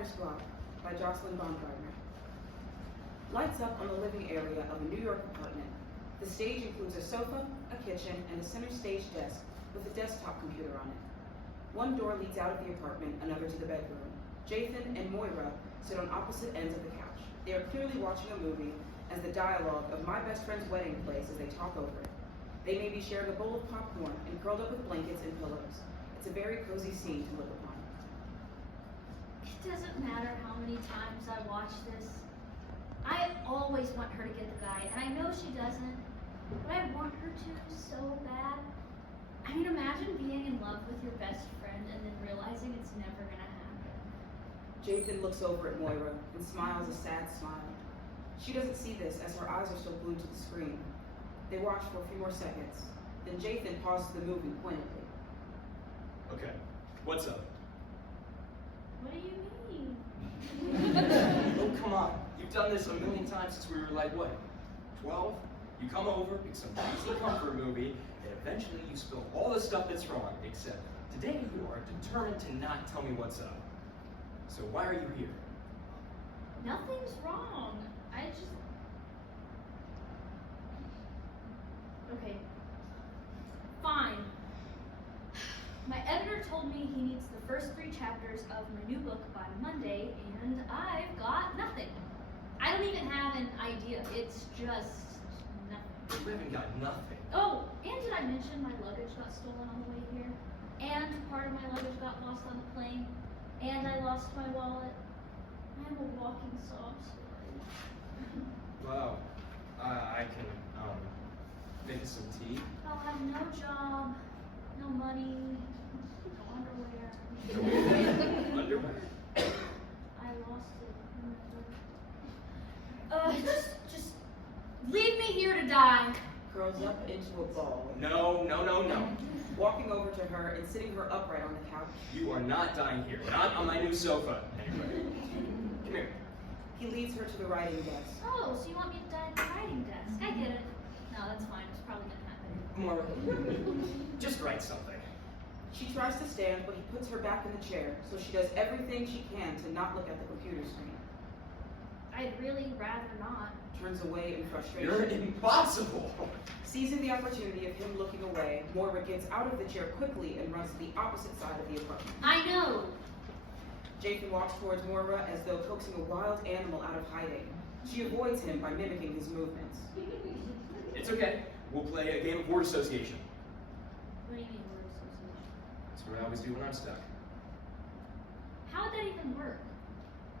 Writer's Block by Jocelyn Baumgartner. Lights up on the living area of a New York apartment. The stage includes a sofa, a kitchen, and a center stage desk with a desktop computer on it. One door leads out of the apartment, another to the bedroom. Jathan and Moira sit on opposite ends of the couch. They are clearly watching a movie as the dialogue of my best friend's wedding plays as they talk over it. They may be sharing a bowl of popcorn and curled up with blankets and pillows. It's a very cozy scene to look upon. It doesn't matter how many times I watch this. I always want her to get the guy, and I know she doesn't, but I want her to so bad. I mean, imagine being in love with your best friend and then realizing it's never gonna happen. Jathan looks over at Moira and smiles a sad smile. She doesn't see this as her eyes are still glued to the screen. They watch for a few more seconds. Then Jathan pauses the movie pointedly. Okay, what's up? What do you mean? Oh, come on. You've done this a million times since we were like, what, 12? You come over, pick some cheesy comfort movie, and eventually you spill all the stuff that's wrong, except today you are determined to not tell me what's up. So why are you here? Nothing's wrong. I just... Okay. Fine. My editor told me he needs the first 3 chapters of my new book by Monday, and I've got nothing. I don't even have an idea. It's just nothing. You haven't got nothing. Oh, and did I mention my luggage got stolen on the way here? And part of my luggage got lost on the plane. And I lost my wallet. I'm a walking sob story. Wow. I can, make some tea. I'll have no job, no money, no underwear. Underwear? I lost it. Just leave me here to die. Curls up into a ball. No. Walking over to her and sitting her upright on the couch. You are not dying here. Not on my new sofa, anyway. Come here. He leads her to the writing desk. Oh, so you want me to die at the writing desk? I get it. No, that's fine. It's probably gonna happen. More. Just write something. She tries to stand, but he puts her back in the chair, so she does everything she can to not look at the computer screen. I'd really rather not. Turns away in frustration. You're impossible. Seizing the opportunity of him looking away, Moira gets out of the chair quickly and runs to the opposite side of the apartment. I know. Jathan walks towards Moira as though coaxing a wild animal out of hiding. She avoids him by mimicking his movements. It's okay. We'll play a game of word association. What do you mean word association? That's what I always do when I'm stuck. How would that even work?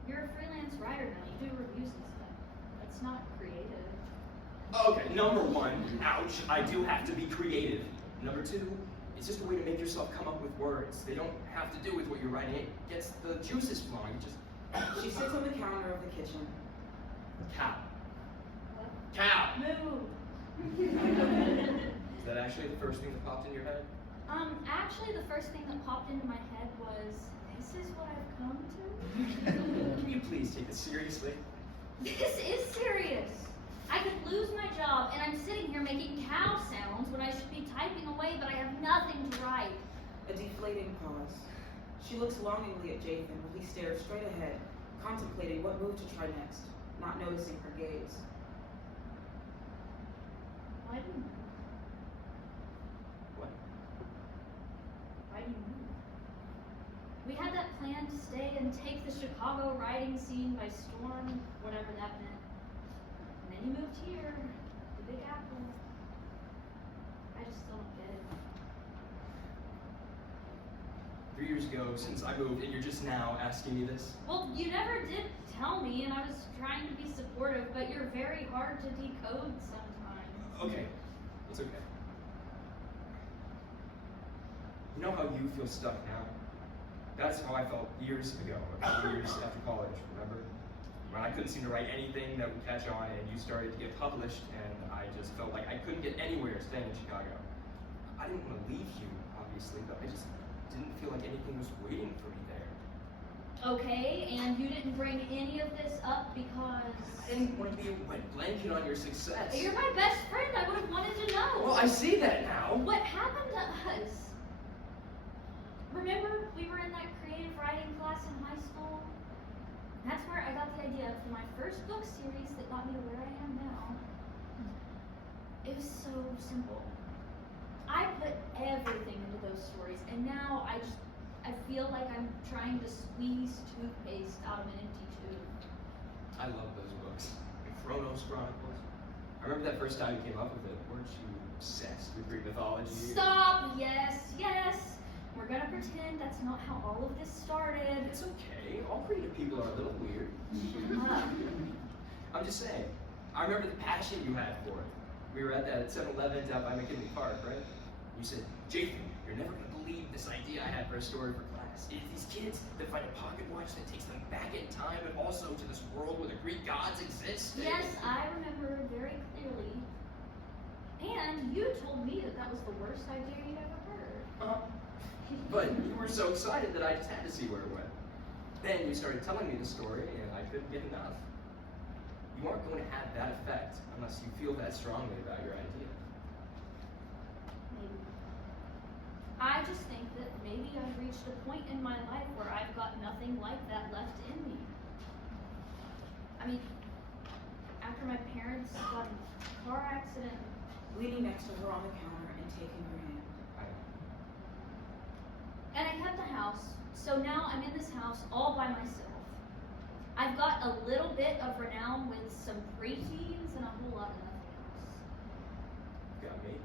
You're a freelance writer now. You do reviews and stuff. That's not creative. Okay, number 1, ouch, I do have to be creative. Number 2, it's just a way to make yourself come up with words. They don't have to do with what you're writing. It gets the juices flowing. Just She sits on the counter of the kitchen. cow. What? Cow. Move. Is that actually the first thing that popped in your head? Actually, the first thing that popped into my head was, this is what I've come to? Can you please take this seriously? This is serious. I could lose my job, and I'm sitting here making cow sounds when I should be typing away, but I have nothing to write. A deflating pause. She looks longingly at Jathan while he stares straight ahead, contemplating what move to try next, not noticing her gaze. Why do you move? What? Why do you move? We had that plan to stay and take the Chicago writing scene by storm, whatever that meant. And then you moved here, the Big Apple. I just still don't get it. 3 years ago, since I moved, and you're just now asking me this? Well, you never did tell me, and I was trying to be supportive, but you're very hard to decode sometimes. Okay, it's okay. You know how you feel stuck now? That's how I felt years ago, a couple years after college, remember? When I couldn't seem to write anything that would catch on, and you started to get published, and I just felt like I couldn't get anywhere staying in Chicago. I didn't want to leave you, obviously, but I just didn't feel like anything was waiting for me there. Okay, and you didn't bring any of this up because... I didn't want to be a wet blanket on your success. You're my best friend. I would have wanted to know. Well, I see that now. What happened to us? Remember, we were in that creative writing class in high school? That's where I got the idea for my first book series that got me to where I am now. It was so simple. I put everything into those stories, and now I feel like I'm trying to squeeze toothpaste out of an empty tube. I love those books. And Chronos Chronicles. I remember that first time you came up with it. Weren't you obsessed with Greek mythology? Stop! Yes, yes! We're gonna pretend that's not how all of this started. It's okay. All creative people are a little weird. Shut up. I'm just saying. I remember the passion you had for it. We were at that 7-Eleven down by McKinley Park, right? You said, Jason, you're never gonna believe this idea I had for a story for class. It's these kids that find a pocket watch that takes them back in time, but also to this world where the Greek gods exist. Yes, I remember very clearly. And you told me that that was the worst idea you'd ever heard. But you were so excited that I just had to see where it went. Then you started telling me the story, and I couldn't get enough. You aren't going to have that effect unless you feel that strongly about your idea. Maybe. I just think that maybe I've reached a point in my life where I've got nothing like that left in me. I mean, after my parents got in a car accident, Leaning next to her on the counter and taking her hand. and I kept a house, so now I'm in this house all by myself. I've got a little bit of renown with some preteens and a whole lot of nothing else. Got me?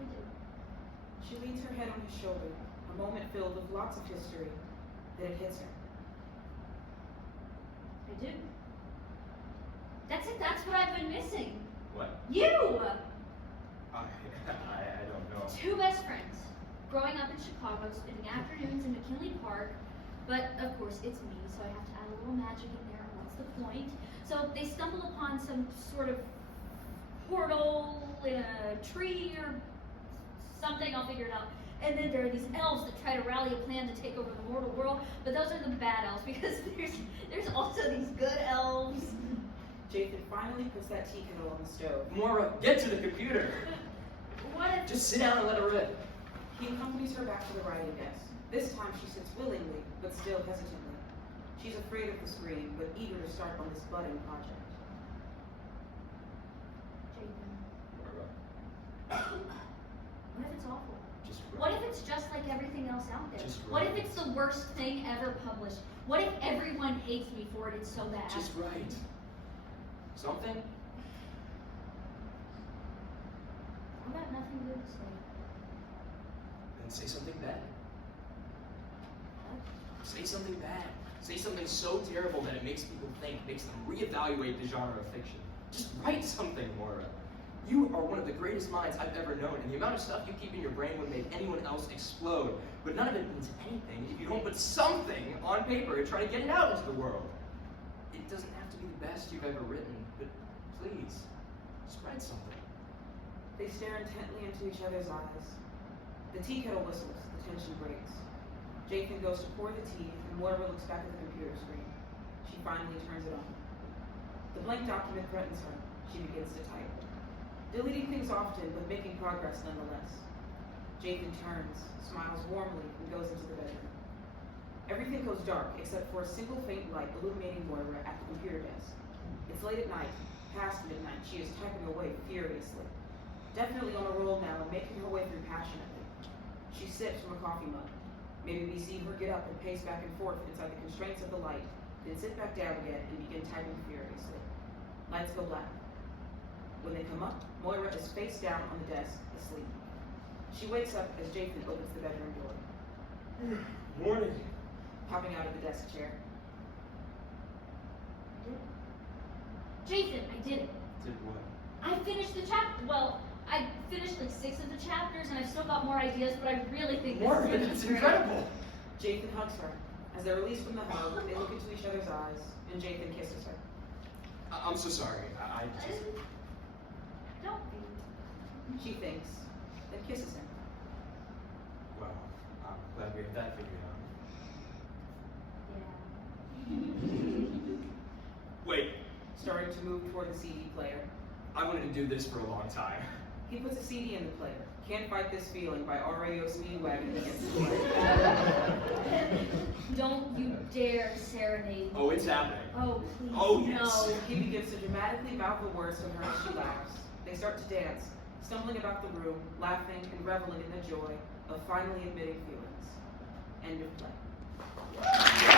I do. She leans her head on his shoulder, a moment filled with lots of history. Then it hits her. I do. That's it, that's what I've been missing. What? You! I don't know. Two best friends. Growing up in Chicago, spending afternoons in McKinley Park, but of course it's me, so I have to add a little magic in there. What's the point? So they stumble upon some sort of portal in a tree or something, I'll figure it out. And then there are these elves that try to rally a plan to take over the mortal world, but those are the bad elves because there's also these good elves. Jathan finally puts that tea kettle on the stove. Mora, get to the computer! What if Just sit down and let her rip. He accompanies her back to the writing desk. This time she sits willingly, but still hesitantly. She's afraid of the screen, but eager to start on this budding project. Jaden, Mora, what if it's awful? just What write. if it's just like everything else out there? Just What if write. it's the worst thing ever published? What if everyone hates me for it? It's so bad. Just write. Something? I've got nothing good to say. Then say something bad. What? Say something bad. Say something so terrible that it makes people think, makes them reevaluate the genre of fiction. Just write something, Mora. You are one of the greatest minds I've ever known, and the amount of stuff you keep in your brain would make anyone else explode. But none of it means anything if you don't put something on paper and try to get it out into the world. It doesn't have to be the best you've ever written, but please, just write something. They stare intently into each other's eyes. The tea kettle whistles, the tension breaks. Jathan goes to pour the tea, and Moira looks back at the computer screen. She finally turns it on. The blank document threatens her. She begins to type. Deleting things often, but making progress nonetheless. Jathan turns, smiles warmly, and goes into the bedroom. Everything goes dark, except for a single faint light illuminating Moira at the computer desk. It's late at night, past midnight. She is typing away furiously. Definitely on a roll now and making her way through passionately. She sips from a coffee mug. Maybe we see her get up and pace back and forth inside the constraints of the light, then sit back down again and begin typing furiously. Lights go black. When they come up, Moira is face down on the desk, asleep. She wakes up as Jathan opens the bedroom door, Morning. popping out of the desk chair. I did it. Jason, I did it. Did what? I finished the chapter. Well, I finished like 6 of the chapters, and I've still got more ideas, but I really think this Mora, is gonna that's be great. incredible! Jathan hugs her. As they're released from the hug, they look into each other's eyes, and Jathan kisses her. I'm so sorry. I just... Don't be. She thinks, then kisses him. Well, I'm glad we have that figured Yeah. out. Wait, Starting to move toward the CD player. I wanted to do this for a long time. He puts a CD in the player. Can't Fight This Feeling by RAO Speedwagon begins to play. Don't you dare serenade me. Oh, it's happening. Oh, please, Oh, yes. no. He begins to dramatically mouth the words to her as she laughs. They start to dance, stumbling about the room, laughing and reveling in the joy of finally admitting feelings. End of play.